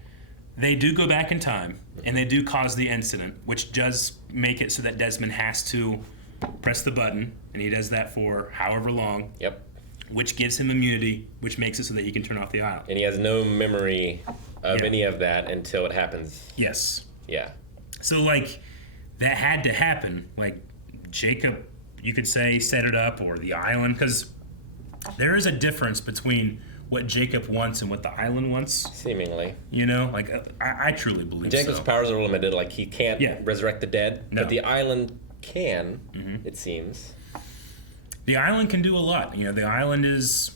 they do go back in time and they do cause the incident, which does make it so that Desmond has to press the button, and he does that for however long. Yep. Which gives him immunity, which makes it so that he can turn off the island. And he has no memory of any of that until it happens. Yes. Yeah. So like that had to happen. Like Jacob, you could say, set it up, or the island, because there is a difference between what Jacob wants and what the island wants. Seemingly. Like I truly believe Jacob's powers are limited. Like he can't resurrect the dead, no. But the island can, it seems. The island can do a lot. The island is,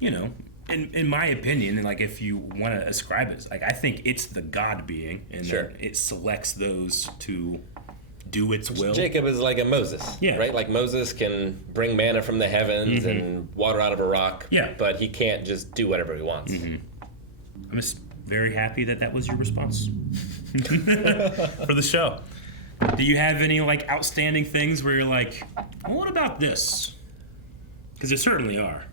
in my opinion, and like if you want to ascribe it, like I think it's the God being, and it selects those to do its will. Jacob is like a Moses, right? Like Moses can bring manna from the heavens and water out of a rock, but he can't just do whatever he wants. I'm just very happy that was your response for the show. Do you have any like outstanding things where you're like, well, what about this? Because there certainly are.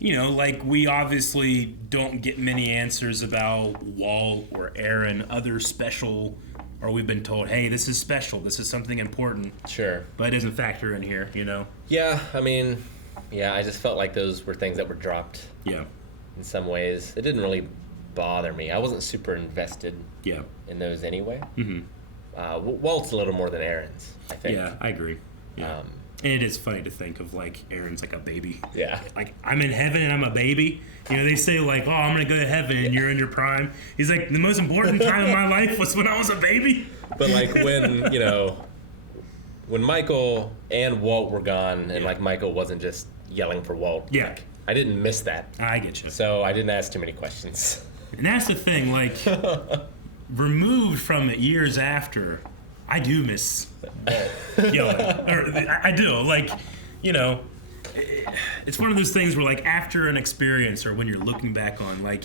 Like we obviously don't get many answers about Walt or Aaron, other special, or we've been told, hey, this is special, this is something important. Sure. But it doesn't factor in here, Yeah, I mean, I just felt like those were things that were dropped. Yeah. In some ways. It didn't really bother me. I wasn't super invested in those anyway. Walt's a little more than Aaron's, I think. Yeah, I agree. Yeah. And it is funny to think of like Aaron's like a baby. Yeah. Like I'm in heaven and I'm a baby. They say like, oh, I'm gonna go to heaven and you're in your prime. He's like, the most important time of my life was when I was a baby. But like when when Michael and Walt were gone, and like Michael wasn't just yelling for Walt. Yeah. Like, I didn't miss that. I get you. So I didn't ask too many questions. And that's the thing, like removed from it years after, I do miss yelling. Or I do. Like, it's one of those things where, like, after an experience or when you're looking back on, like,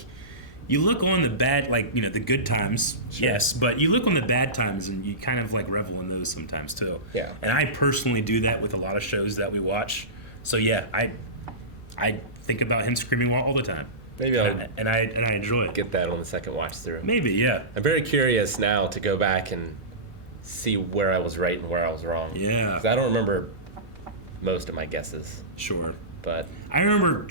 you look on the bad, like, you know, the good times, yes, but you look on the bad times and you kind of, like, revel in those sometimes, too. Yeah. And I personally do that with a lot of shows that we watch. So, yeah, I think about him screaming all the time. Maybe and I enjoy it. Get that on the second watch through. Maybe, yeah. I'm very curious now to go back and see where I was right and where I was wrong. Yeah. 'Cause I don't remember most of my guesses. Sure. But I remember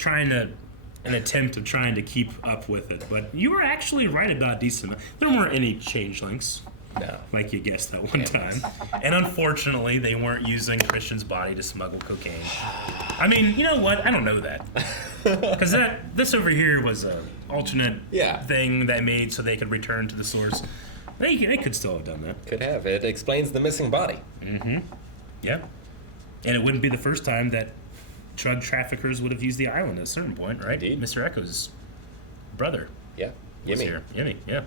an attempt of trying to keep up with it, but you were actually right about a decent amount. There weren't any changelings. No. Like you guessed that one time. And unfortunately, they weren't using Christian's body to smuggle cocaine. I mean, you know what? I don't know that. Because this over here was a alternate thing they made so they could return to the source. They could still have done that. Could have. It explains the missing body. Mm-hmm. Yeah. And it wouldn't be the first time that drug traffickers would have used the island at a certain point, right? Indeed. Mr. Echo's brother. Yeah. Yimmy. Yimmy, yeah.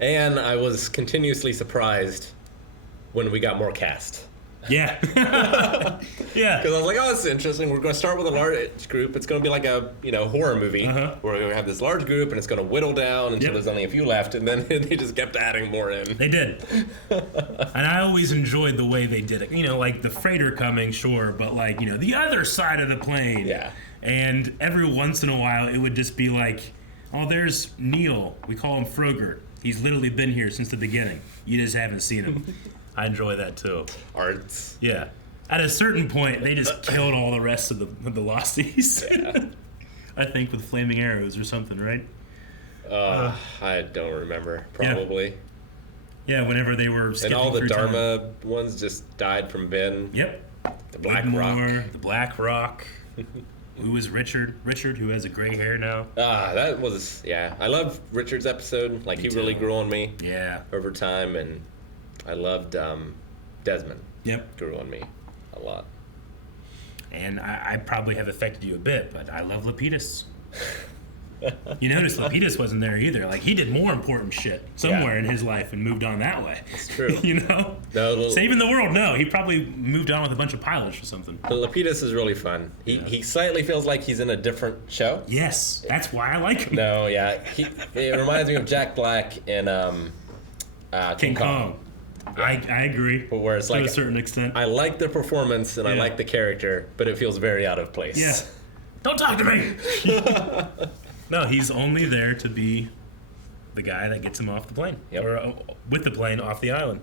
And I was continuously surprised when we got more cast. Yeah. Yeah. Because I was like, oh, this is interesting. We're going to start with a large group. It's going to be like a horror movie where we're going to have this large group and it's going to whittle down until there's only a few left. And then they just kept adding more in. They did. And I always enjoyed the way they did it. You know, like the freighter coming, sure, but like, you know, the other side of the plane. Yeah. And every once in a while, it would just be like, oh, there's Neil. We call him Frogert. He's literally been here since the beginning. You just haven't seen him. I enjoy that too. Arts. Yeah. At a certain point, they just killed all the rest of the Losties. Yeah. I think with flaming arrows or something, right? I don't remember. Probably. Yeah, whenever they were skipping and all the through Dharma time. ones just died from Ben. Yep. The Black Wigmore, Rock. The Black Rock. Who was Richard? Richard, who has a gray hair now. That was, yeah. I love Richard's episode. Like, he really grew on me. Yeah. Over time, and I loved Desmond. Yep. Grew on me a lot. And I probably have affected you a bit, but I love Lapidus. You notice Lapidus wasn't there either. Like, he did more important shit somewhere in his life and moved on that way. It's true. You know? No, Saving the world, no. He probably moved on with a bunch of pilots or something. But Lapidus is really fun. He slightly feels like he's in a different show. Yes, that's why I like him. No, yeah. It reminds me of Jack Black in King Kong. I agree. Where it's like, to a certain extent. I like the performance and I like the character, but it feels very out of place. Yeah. Don't talk to me! No, he's only there to be the guy that gets him off the plane. Yep. Or with the plane off the island.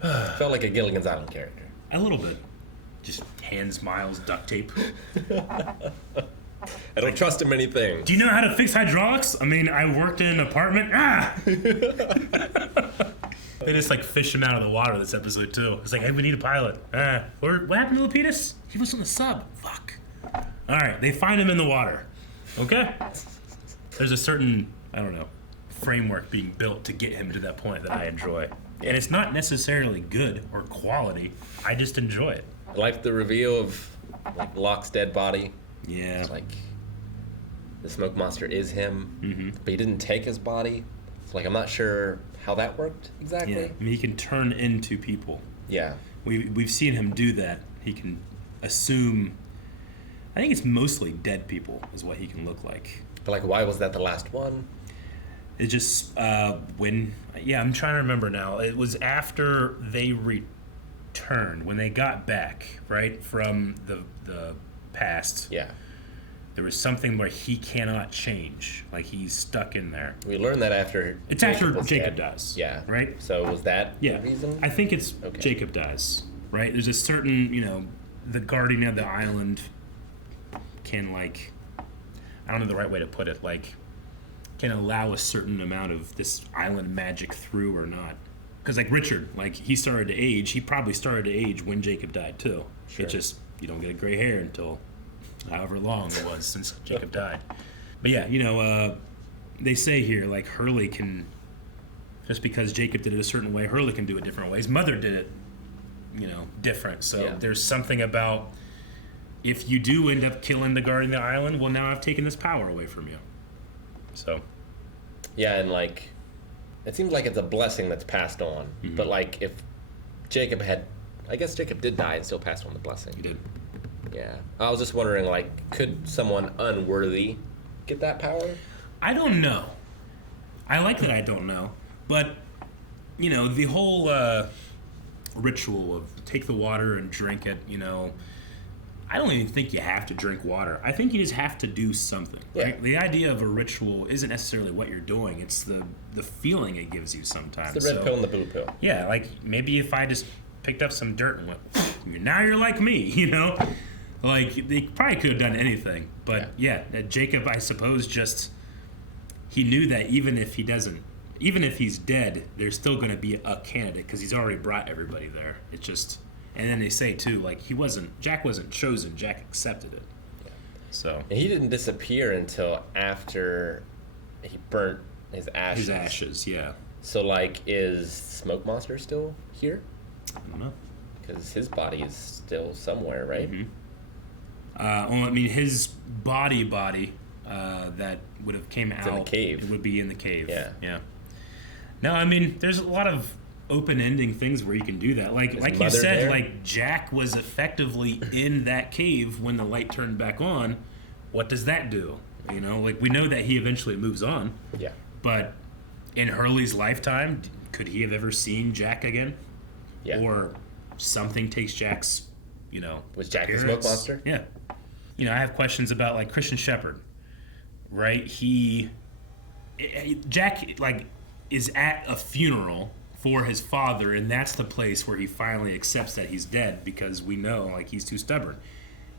Felt like a Gilligan's Island character. A little bit. Just hands Miles duct tape. I don't trust him anything. Do you know how to fix hydraulics? I mean, I worked in an apartment. They just like fish him out of the water this episode too. It's like, hey, we need a pilot. What happened to Lapidus? He was on the sub. Fuck. All right, they find him in the water. Okay. There's a certain, I don't know, framework being built to get him to that point that I enjoy. And it's not necessarily good or quality. I just enjoy it. I like the reveal of like Locke's dead body. Yeah. It's like the smoke monster is him, but he didn't take his body. It's like I'm not sure how that worked exactly. Yeah. I mean, he can turn into people. Yeah. We've seen him do that. He can assume. I think it's mostly dead people is what he can look like. But like, why was that the last one? It just I'm trying to remember now. It was after they returned, when they got back, right, from the past. Yeah. There was something where he cannot change. Like, he's stuck in there. We learned that after Jacob dies. Yeah. Right? So was that the reason? I think it's Jacob dies, right? There's a certain, the guardian of the island can, like, I don't know the right way to put it, like, can allow a certain amount of this island magic through or not. Because, like, Richard, like, he started to age. He probably started to age when Jacob died, too. Sure. It's just, you don't get gray hair until however long it was since Jacob died. But, yeah, they say here, like, Hurley can, just because Jacob did it a certain way, Hurley can do it different ways. Mother did it, different. So there's something about, if you do end up killing the guardian of the island, well, now I've taken this power away from you. So. Yeah, and like, it seems like it's a blessing that's passed on. But like, if Jacob I guess Jacob did die and still passed on the blessing. He did. Yeah. I was just wondering, like, could someone unworthy get that power? I don't know. I like that I don't know. But, you know, the whole ritual of take the water and drink it, you know, I don't even think you have to drink water. I think you just have to do something. Yeah. Right? The idea of a ritual isn't necessarily what you're doing. It's the feeling it gives you sometimes. It's the red pill and the blue pill. Yeah, like maybe if I just picked up some dirt and went, now you're like me, you know? Like, they probably could have done anything. But yeah, Jacob, I suppose, just, he knew that even if he's dead, there's still going to be a candidate because he's already brought everybody there. It's just... And then they say, too, like, Jack wasn't chosen, Jack accepted it. Yeah. So. And he didn't disappear until after he burnt his ashes. His ashes, yeah. So, like, is Smoke Monster still here? I don't know. Because his body is still somewhere, right? Mm-hmm. Well, I mean, his body that would have came out. In the cave. It would be in the cave. Yeah. Yeah. No, I mean, there's a lot of open-ending things where you can do that. Like you said, there? Like Jack was effectively in that cave when the light turned back on. What does that do? You know, like we know that he eventually moves on. Yeah. But in Hurley's lifetime, could he have ever seen Jack again? Yeah. Or something takes Jack's, you know, was Jack the appearance? Smoke Monster? Yeah. You know, I have questions about like Christian Shepherd, right? Jack like is at a funeral for his father, and that's the place where he finally accepts that he's dead because we know like he's too stubborn.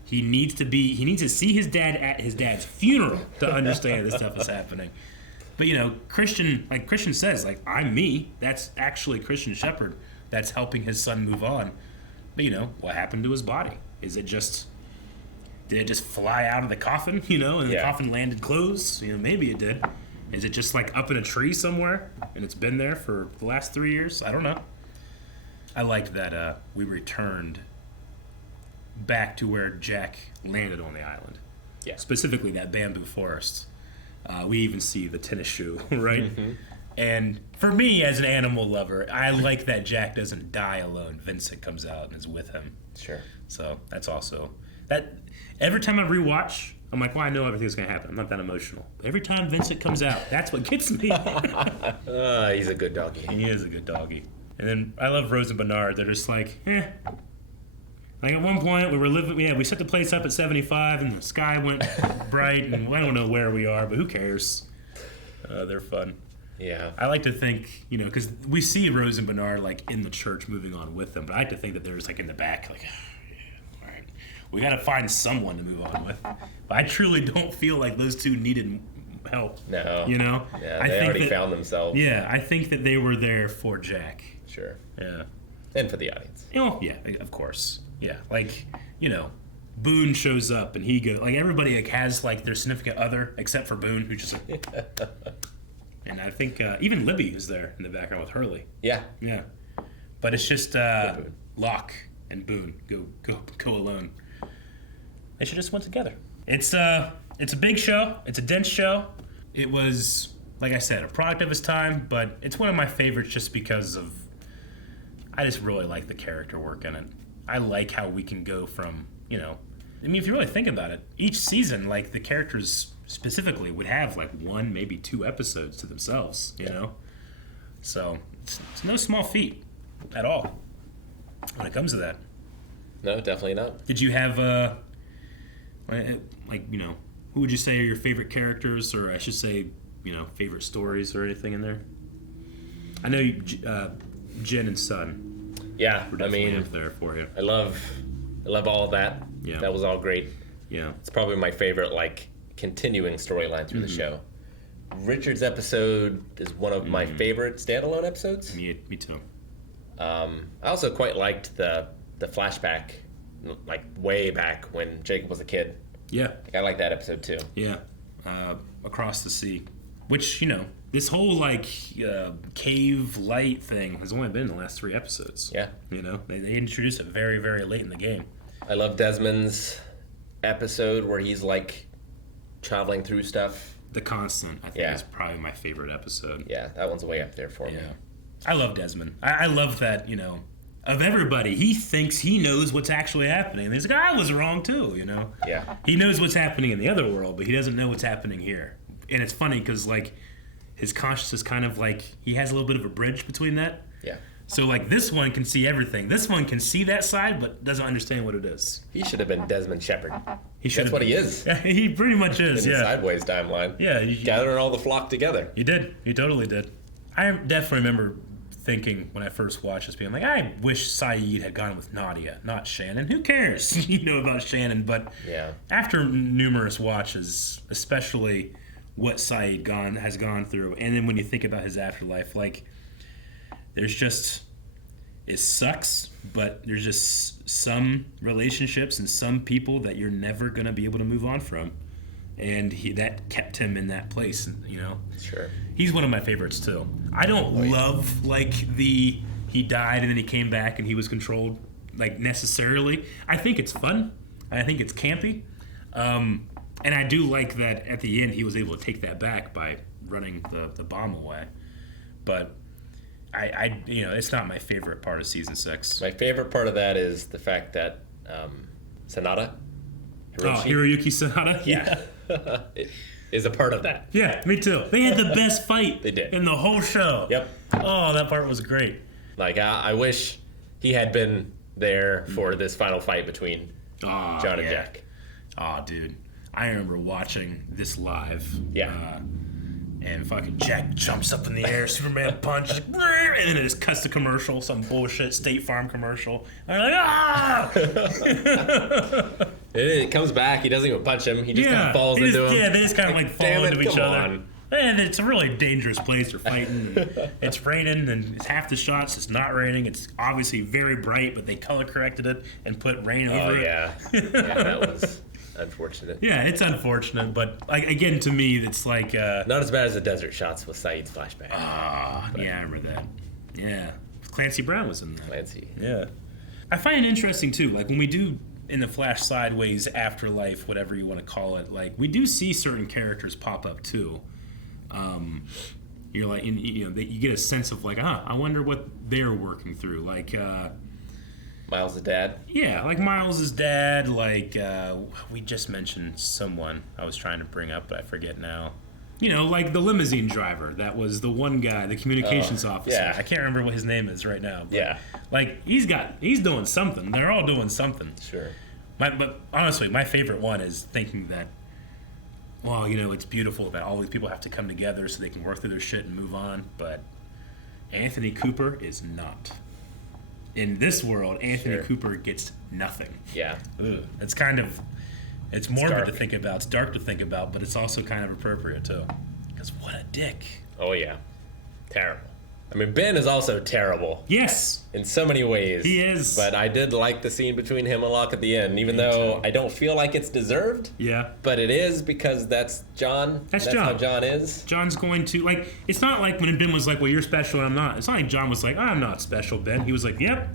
He needs to see his dad at his dad's funeral to understand this stuff is happening. But you know, Christian says, like, I'm me. That's actually Christian Shepherd that's helping his son move on. But you know, what happened to his body? Did it just fly out of the coffin, you know, and the coffin landed closed? You know, maybe it did. Is it just like up in a tree somewhere and it's been there for the last 3 years? I don't know. I liked that we returned back to where Jack landed on the island. Yeah. Specifically that bamboo forest. We even see the tennis shoe, right? Mm-hmm. And for me, as an animal lover, I like that Jack doesn't die alone. Vincent comes out and is with him. Sure. So that's also... that. Every time I rewatch, I'm like, well, I know everything's going to happen. I'm not that emotional. But every time Vincent comes out, that's what gets me. He's a good doggy. He is a good doggy. And then I love Rose and Bernard. They're just like, Like at one point, we set the place up at 75, and the sky went bright, and I don't know where we are, but who cares? They're fun. Yeah. I like to think, you know, because we see Rose and Bernard, like, in the church moving on with them, but I like to think that they're just, like, in the back, like, all right, we got to find someone to move on with. But I truly don't feel like those two needed help. No. You know? Yeah, they already found themselves. Yeah, I think that they were there for Jack. Sure. Yeah. And for the audience. You know, yeah, of course. Yeah, like, you know, Boone shows up and he goes, like, everybody like has like their significant other except for Boone, who's just like, and I think even Libby is there in the background with Hurley. Yeah. Yeah. But it's just Locke and Boone go alone. They should just went together. It's a big show. It's a dense show. It was, like I said, a product of its time, but it's one of my favorites just because of, I just really like the character work in it. I like how we can go from, you know, I mean, if you really think about it, each season, like, the characters specifically would have, like, 1, maybe 2 episodes to themselves, you know? So, it's no small feat at all when it comes to that. No, definitely not. Did you have, like, you know, who would you say are your favorite characters, or I should say, you know, favorite stories or anything in there? I know you, Jen and Son. Yeah, I mean, up there for you. I love all of that. Yeah, that was all great. Yeah, it's probably my favorite, like, continuing storyline through the show. Richard's episode is one of my favorite standalone episodes. Me too. I also quite liked the flashback, like way back when Jacob was a kid. Yeah, I like that episode too. Yeah, Across the Sea, which, you know, this whole like cave light thing has only been in the last 3 episodes. Yeah, you know, they introduced it very, very late in the game. I love Desmond's episode where he's like traveling through stuff. The Constant, I think, is probably my favorite episode. Yeah, that one's way up there for me. I love Desmond. I love that, you know, of everybody. He thinks he knows what's actually happening. And he's like, I was wrong too, you know? Yeah. He knows what's happening in the other world, but he doesn't know what's happening here. And it's funny because, like, his consciousness kind of, like, he has a little bit of a bridge between that. Yeah. So, like, this one can see everything. This one can see that side, but doesn't understand what it is. He should have been Desmond Shepard. That's what he is. He pretty much is, in yeah. the Sideways timeline. Yeah. Gathering all the flock together. He did. He totally did. I definitely remember thinking when I first watched this, being like, I wish Sayid had gone with Nadia, not Shannon. Who cares, you know, about Shannon? But after numerous watches, especially what Sayid has gone through, and then when you think about his afterlife, like, there's just, it sucks, but there's just some relationships and some people that you're never going to be able to move on from. And that kept him in that place, you know? Sure. He's one of my favorites, too. I don't love, like, he died and then he came back and he was controlled, like, necessarily. I think it's fun. I think it's campy. And I do like that at the end he was able to take that back by running the bomb away. But I you know, it's not my favorite part of season 6. My favorite part of that is the fact that Sanada, Hiroyuki Sanada? Yeah. is a part of that. Yeah, me too. They had the best fight they did. in the whole show. Yep. Oh, that part was great. Like, I wish he had been there for this final fight between John and Jack. Oh, dude. I remember watching this live. Yeah. And fucking Jack jumps up in the air, Superman punch, and then it just cuts to commercial, some bullshit State Farm commercial. And I'm like, ah! It comes back, he doesn't even punch him, he just kind of falls into him. Yeah, they just kind of like fall into each other. On. And it's a really dangerous place they're fighting. And it's raining, and it's half the shots it's not raining. It's obviously very bright, but they color corrected it and put rain over it. Yeah, that was unfortunate. Yeah, it's unfortunate, but like, again, to me, it's like not as bad as the desert shots with Sayid's flashback. Yeah, I remember that. Yeah, Clancy Brown was in that. Clancy. Yeah, I find it interesting too. Like when we do in the Flash Sideways Afterlife, whatever you want to call it, like we do see certain characters pop up too. You're like, you know, you get a sense of like, I wonder what they're working through. Like Miles' dad. Yeah, like Miles' dad. Like we just mentioned someone I was trying to bring up, but I forget now. You know, like the limousine driver. That was the one guy, the communications officer. Yeah. I can't remember what his name is right now. But yeah. Like he's doing something. They're all doing something. Sure. But honestly, my favorite one is thinking that, well, you know, it's beautiful that all these people have to come together so they can work through their shit and move on. But Anthony Cooper is not. In this world, Anthony Cooper gets nothing. Yeah. Ugh. It's morbid to think about. It's dark to think about, but it's also kind of appropriate too. Because what a dick. Oh yeah, terrible. I mean, Ben is also terrible. Yes. In so many ways. He is. But I did like the scene between him and Locke at the end, even though I don't feel like it's deserved. Yeah. But it is because that's John. That's John. how John is. John's going to, like, it's not like when Ben was like, well, you're special and I'm not. It's not like John was like, I'm not special, Ben. He was like, yep,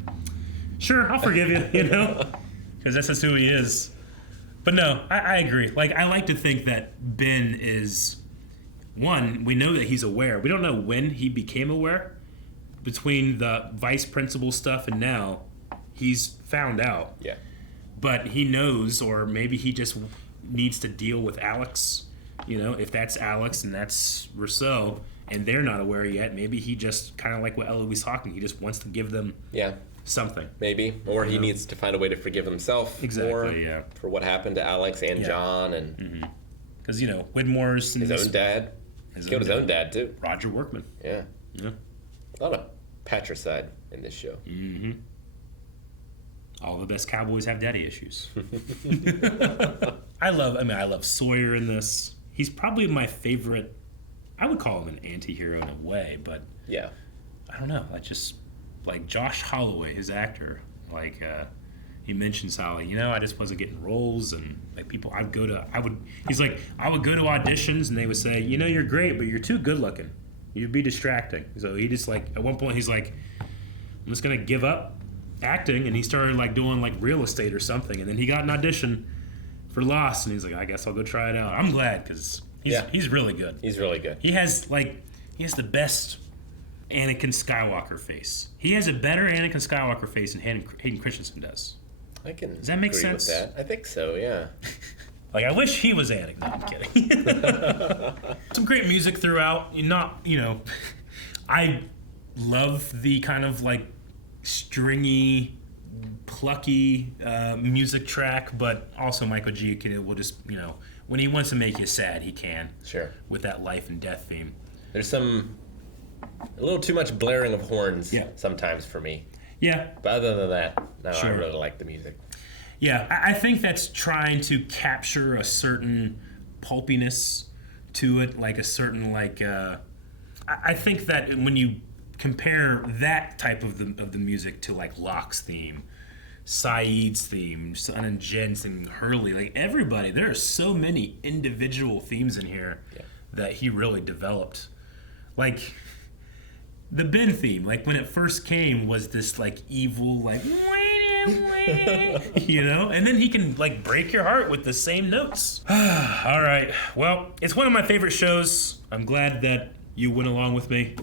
sure, I'll forgive you, you know? Because that's just who he is. But no, I agree. Like, I like to think that Ben is, one, we know that he's aware. We don't know when he became aware. Between the vice principal stuff and now, he's found out. Yeah. But he knows, or maybe he just needs to deal with Alex. You know, if that's Alex and that's Rousseau, and they're not aware yet, maybe he just, kind of like what Ellie was talking, he just wants to give them something. Maybe. Or he needs to find a way to forgive himself for what happened to Alex and John. And because, you know, Widmore's... His own dad. He killed his own dad, too. Roger Workman. Yeah. Yeah. A lot of patricide in this show. Mm-hmm. All the best cowboys have daddy issues. I love Sawyer in this. He's probably my favorite. I would call him an anti-hero in a way, but yeah, I don't know. I just like Josh Holloway, his actor. Like he mentions how, you know, I just wasn't getting roles, and like people, I would go to auditions and they would say, you know, you're great, but you're too good looking. You'd be distracting. So he just like, at one point he's like, I'm just going to give up acting. And he started like doing like real estate or something. And then he got an audition for Lost. And he's like, I guess I'll go try it out. I'm glad because he's really good. He's really good. He has the best Anakin Skywalker face. He has a better Anakin Skywalker face than Hayden Christensen does. Does that make sense? With that? I think so, yeah. Like, I wish he was Anakin. No, I'm kidding. Some great music throughout. I love the kind of like stringy, plucky music track, but also Michael Giacchino will just, when he wants to make you sad, he can. Sure. With that life and death theme. There's a little too much blaring of horns sometimes for me. Yeah. But other than that, no, I really like the music. Yeah, I think that's trying to capture a certain pulpiness to it, like a certain I think that when you compare that type of the music to like Locke's theme, Sayid's theme, Son and Jen's and Hurley, like everybody, there are so many individual themes in here that he really developed. Like the Ben theme, like when it first came, was this like evil, like and then he can like break your heart with the same notes. All right, well, it's one of my favorite shows. I'm glad that you went along with me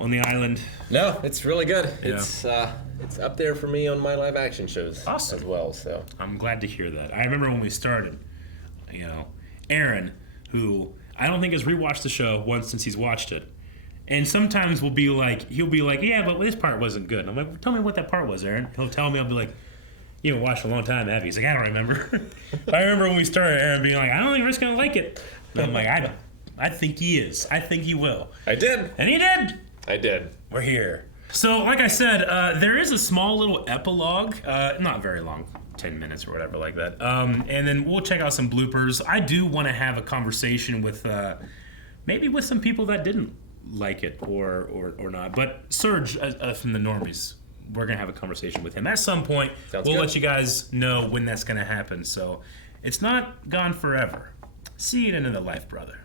on the island. No, it's really good. Yeah. It's up there for me on my live action shows as well. So I'm glad to hear that. I remember when we started, Aaron, who I don't think has rewatched the show once since he's watched it. And sometimes he'll be like, yeah, but this part wasn't good. And I'm like, tell me what that part was, Aaron. He'll tell me, I'll be like, you haven't watched a long time, have you? He's like, I don't remember. But I remember when we started, Aaron being like, I don't think Rick's going to like it. And I'm like, I think he is. I think he will. I did. And he did. I did. We're here. So, like I said, there is a small little epilogue, not very long, 10 minutes or whatever like that. And then we'll check out some bloopers. I do want to have a conversation with maybe with some people that didn't like it or not. But Serge from the Normies, we're going to have a conversation with him at some point. We'll let you guys know when that's going to happen. So it's not gone forever. See you in another life, brother.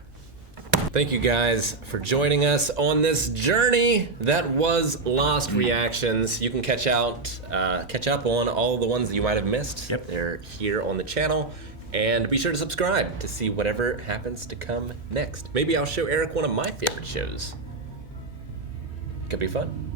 Thank you guys for joining us on this journey that was Lost Reactions. You can catch up on all the ones that you might have missed. Yep. They're here on the channel. And be sure to subscribe to see whatever happens to come next. Maybe I'll show Eric one of my favorite shows. Could be fun.